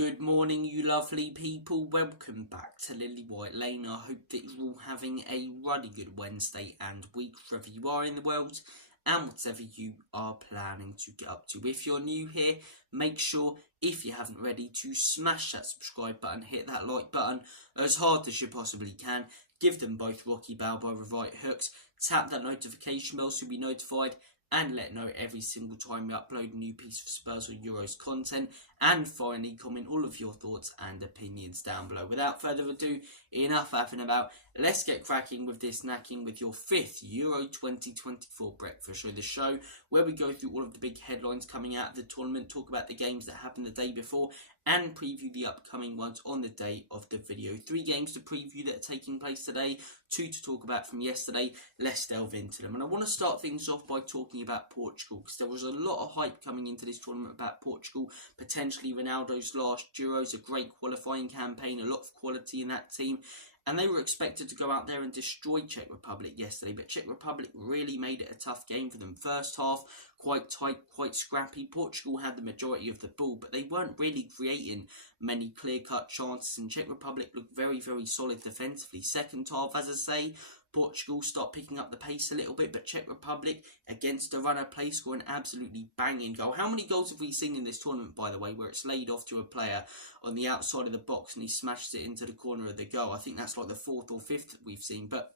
Good morning, you lovely people. Welcome back to Lily White Lane. I hope that you're all having a really good Wednesday and week wherever you are in the world and whatever you are planning to get up to. If you're new here, make sure, if you haven't already, to smash that subscribe button, hit that like button as hard as you possibly can. Give them both Rocky Balboa right hooks. Tap that notification bell so you'll be notified and let know every single time we upload a new piece of Spurs or Euros content. And finally, comment all of your thoughts and opinions down below. Without further ado, enough faffing about. Let's get cracking with this snacking with your 5th Euro 2024 breakfast show. The show where we go through all of the big headlines coming out of the tournament, talk about the games that happened the day before, and preview the upcoming ones on the day of the video. 3 games to preview that are taking place today, 2 to talk about from yesterday. Let's delve into them. And I want to start things off by talking about Portugal, because there was a lot of hype coming into this tournament about Portugal. Potentially Ronaldo's last Euros, a great qualifying campaign, a lot of quality in that team. And they were expected to go out there and destroy Czech Republic yesterday. But Czech Republic really made it a tough game for them. First half, quite tight, quite scrappy. Portugal had the majority of the ball, but they weren't really creating many clear-cut chances. And Czech Republic looked very, very solid defensively. Second half, as I say, Portugal stopped picking up the pace a little bit, but Czech Republic, against the runner play, scored an absolutely banging goal. How many goals have we seen in this tournament, by the way, where it's laid off to a player on the outside of the box and he smashes it into the corner of the goal? I think that's like the 4th or 5th that we've seen, but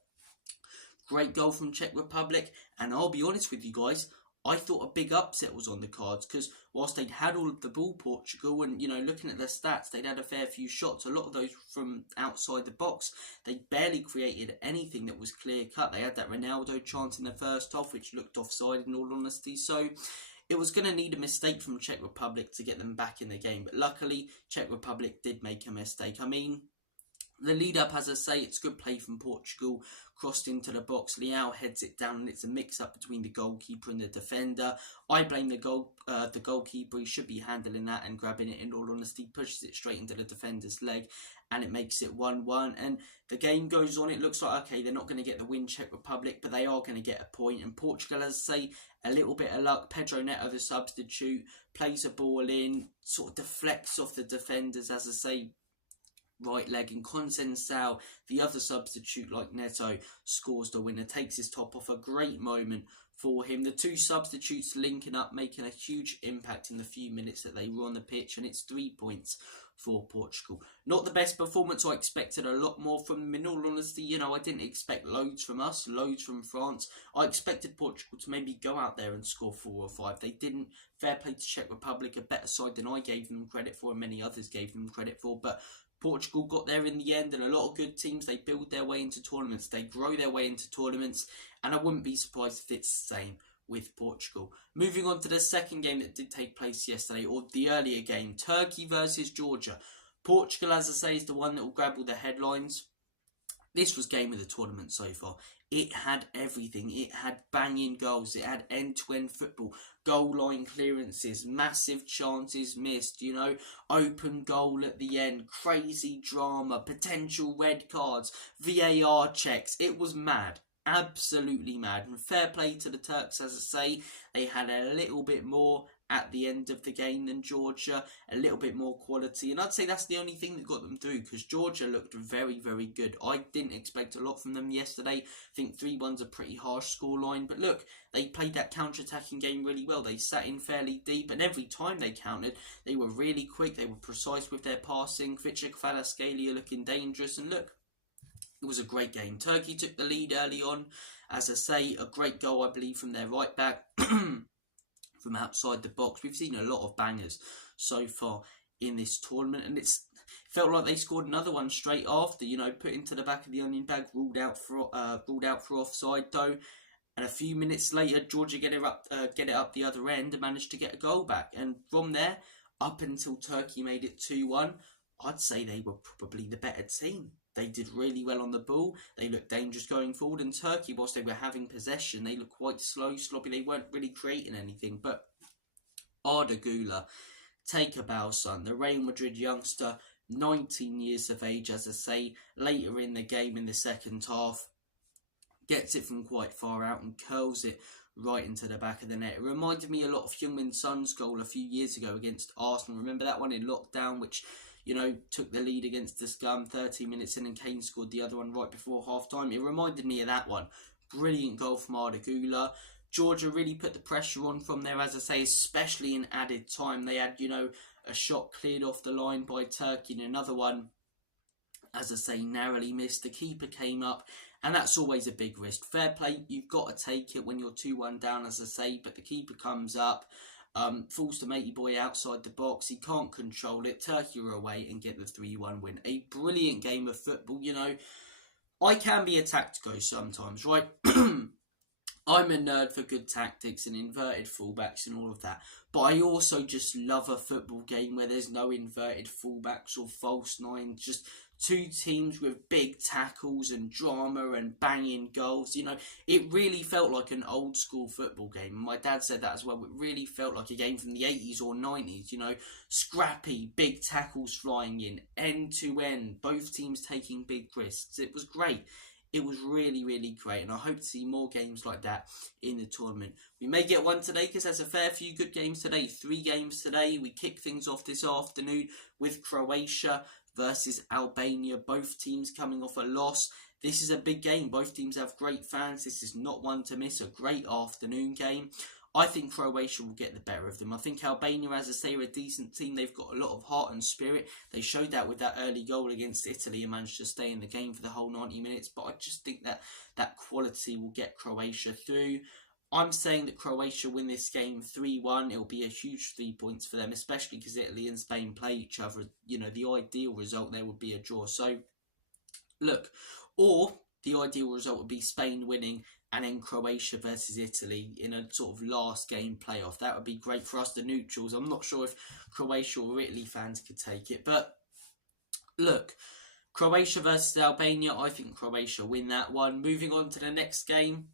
great goal from Czech Republic. And I'll be honest with you guys, I thought a big upset was on the cards, because whilst they'd had all of the ball, Portugal, and, you know, looking at their stats, they'd had a fair few shots, a lot of those from outside the box. They barely created anything that was clear-cut. They had that Ronaldo chance in the first half, which looked offside in all honesty. So it was going to need a mistake from Czech Republic to get them back in the game. But luckily, Czech Republic did make a mistake. I mean, the lead-up, as I say, it's good play from Portugal. Crossed into the box, Leao heads it down, and it's a mix-up between the goalkeeper and the defender. I blame the goalkeeper. He should be handling that and grabbing it, in all honesty. Pushes it straight into the defender's leg, and it makes it 1-1. And the game goes on. It looks like, okay, they're not going to get the win, Czech Republic, but they are going to get a point. And Portugal, as I say, a little bit of luck. Pedro Neto, the substitute, plays a ball in, sort of deflects off the defenders, as I say, right leg, and Conceição, the other substitute like Neto, scores the winner, takes his top off. A great moment for him. The 2 substitutes linking up, making a huge impact in the few minutes that they were on the pitch, and it's 3 points for Portugal. Not the best performance. I expected a lot more from them, in all honesty. You know, I didn't expect loads from us, loads from France. I expected Portugal to maybe go out there and score 4 or 5. They didn't. Fair play to Czech Republic, a better side than I gave them credit for, and many others gave them credit for, but Portugal got there in the end. And a lot of good teams, they build their way into tournaments, they grow their way into tournaments, and I wouldn't be surprised if it's the same with Portugal. Moving on to the second game that did take place yesterday, or the earlier game, Turkey versus Georgia. Portugal, as I say, is the one that will grab all the headlines. This was game of the tournament so far. It had everything. It had banging goals. It had end-to-end football. Goal line clearances. Massive chances missed. You know, open goal at the end. Crazy drama. Potential red cards. VAR checks. It was mad. Absolutely mad. And fair play to the Turks, as I say. They had a little bit more at the end of the game than Georgia, a little bit more quality, and I'd say that's the only thing that got them through, because Georgia looked very, very good. I didn't expect a lot from them yesterday. I think 3-1's a pretty harsh scoreline, but look, they played that counter-attacking game really well. They sat in fairly deep, and every time they countered, they were really quick, they were precise with their passing. Kvaratskhelia looking dangerous, and look, it was a great game. Turkey took the lead early on. As I say, a great goal, I believe, from their right back. From outside the box. We've seen a lot of bangers so far in this tournament, and it's felt like they scored another one straight after, you know, put into the back of the onion bag, ruled out for offside though. And a few minutes later, Georgia get it up the other end and managed to get a goal back. And from there, up until Turkey made it 2-1, I'd say they were probably the better team. They did really well on the ball. They looked dangerous going forward. And Turkey, whilst they were having possession, they looked quite slow, sloppy. They weren't really creating anything. But Arda Güler, take a bow, son. The Real Madrid youngster, 19 years of age, as I say, later in the game in the second half, gets it from quite far out and curls it right into the back of the net. It reminded me a lot of Heung-min Son's goal a few years ago against Arsenal. Remember that one in lockdown, which, you know, took the lead against the Scum 13 minutes in, and Kane scored the other one right before half-time. It reminded me of that one. Brilliant goal from Arda Güler. Georgia really put the pressure on from there, as I say, especially in added time. They had, you know, a shot cleared off the line by Turkey, and another one, as I say, narrowly missed. The keeper came up, and that's always a big risk. Fair play, you've got to take it when you're 2-1 down, as I say, but the keeper comes up, falls to matey boy outside the box. He can't control it. Turkey are away and get the 3-1 win. A brilliant game of football. You know, I can be a tactico sometimes, right? I'm a nerd for good tactics and inverted fullbacks and all of that. But I also just love a football game where there's no inverted fullbacks or false nines. Just two teams with big tackles and drama and banging goals. You know, it really felt like an old school football game. My dad said that as well. It really felt like a game from the 80s or 90s. You know, scrappy, big tackles flying in, end to end. Both teams taking big risks. It was great. It was really, really great, and I hope to see more games like that in the tournament. We may get one today because there's a fair few good games today. 3 games today. We kick things off this afternoon with Croatia versus Albania. Both teams coming off a loss. This is a big game. Both teams have great fans. This is not one to miss. A great afternoon game. I think Croatia will get the better of them. I think Albania, as I say, are a decent team. They've got a lot of heart and spirit. They showed that with that early goal against Italy and managed to stay in the game for the whole 90 minutes. But I just think that that quality will get Croatia through. I'm saying that Croatia win this game 3-1. It'll be a huge 3 points for them, especially because Italy and Spain play each other. You know, the ideal result there would be a draw. So, look, or the ideal result would be Spain winning and then Croatia versus Italy in a sort of last game playoff. That would be great for us, the neutrals. I'm not sure if Croatia or Italy fans could take it. But look, Croatia versus Albania, I think Croatia win that one. Moving on to the next game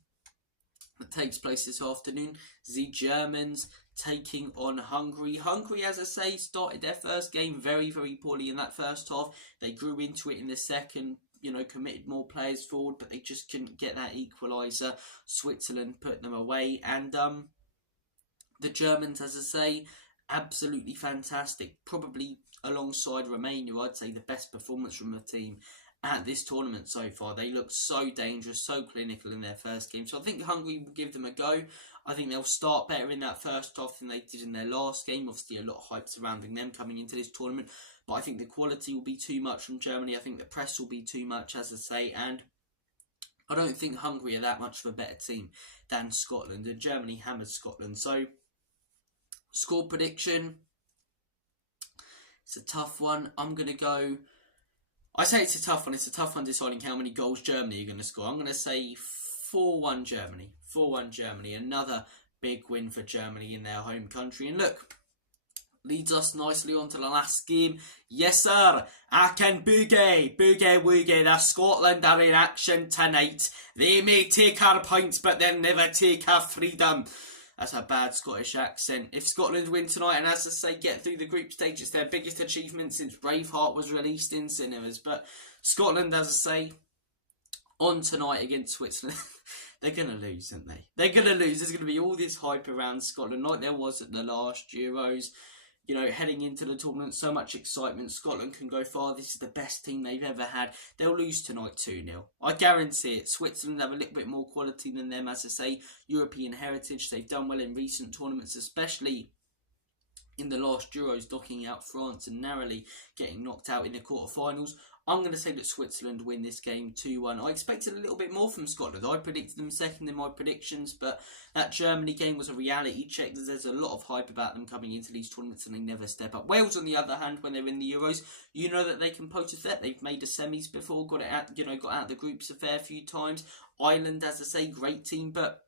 that takes place this afternoon. The Germans taking on Hungary. Hungary, as I say, started their first game very, very poorly in that first half. They grew into it in the second. You know, committed more players forward, but they just couldn't get that equaliser. Switzerland put them away. And the Germans, as I say, absolutely fantastic. Probably alongside Romania, I'd say the best performance from the team at this tournament so far. They look so dangerous, so clinical in their first game. So I think Hungary will give them a go. I think they'll start better in that first half than they did in their last game. Obviously, a lot of hype surrounding them coming into this tournament. But I think the quality will be too much from Germany. I think the press will be too much, as I say. And I don't think Hungary are that much of a better team than Scotland. And Germany hammered Scotland. So, score prediction. It's a tough one. I'm going to go... I say it's a tough one. It's a tough one deciding how many goals Germany are going to score. I'm going to say 4-1 Germany. 4-1 Germany. Another big win for Germany in their home country. And look, leads us nicely on to the last game. Yes, sir. I can boogie, boogie, woogie. The Scotland are in action tonight. They may take our points, but they'll never take our freedom. That's a bad Scottish accent. If Scotland win tonight and, as I say, get through the group stage, it's their biggest achievement since Braveheart was released in cinemas. But Scotland, as I say, on tonight against Switzerland, they're going to lose, aren't they? They're going to lose. There's going to be all this hype around Scotland like there was at the last Euros. You know, heading into the tournament, so much excitement. Scotland can go far. This is the best team they've ever had. They'll lose tonight 2-0. I guarantee it. Switzerland have a little bit more quality than them, as I say. European heritage. They've done well in recent tournaments, especially in the last Euros, knocking out France and narrowly getting knocked out in the quarterfinals. I'm going to say that Switzerland win this game 2-1. I expected a little bit more from Scotland. I predicted them second in my predictions, but that Germany game was a reality check. There's a lot of hype about them coming into these tournaments and they never step up. Wales, on the other hand, when they're in the Euros, you know that they can pose a threat. They've made the semis before, got out the groups a fair few times. Ireland, as I say, great team, but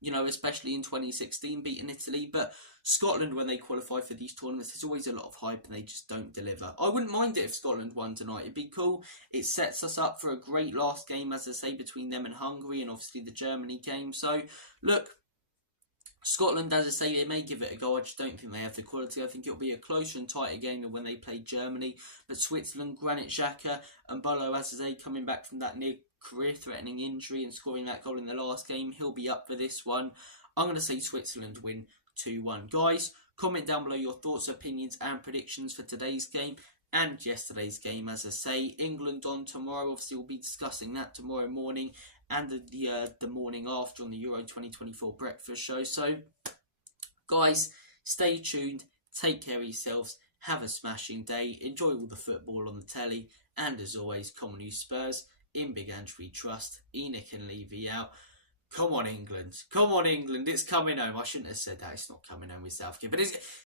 especially in 2016, beating Italy. But Scotland, when they qualify for these tournaments, there's always a lot of hype and they just don't deliver. I wouldn't mind it if Scotland won tonight. It'd be cool. It sets us up for a great last game, as I say, between them and Hungary and obviously the Germany game. So, look, Scotland, as I say, they may give it a go. I just don't think they have the quality. I think it'll be a closer and tighter game than when they played Germany. But Switzerland, Granit Xhaka and Bolo, as I say, coming back from that near career-threatening injury and scoring that goal in the last game. He'll be up for this one. I'm going to say Switzerland win 2-1. Guys, comment down below your thoughts, opinions and predictions for today's game and yesterday's game. As I say, England on tomorrow. Obviously, we'll be discussing that tomorrow morning and the morning after on the Euro 2024 breakfast show. So, guys, stay tuned. Take care of yourselves. Have a smashing day. Enjoy all the football on the telly. And as always, come on you Spurs. In Big Ange we trust. Enoch and Levy out. Come on, England. Come on, England. It's coming home. I shouldn't have said that. It's not coming home with Southgate. But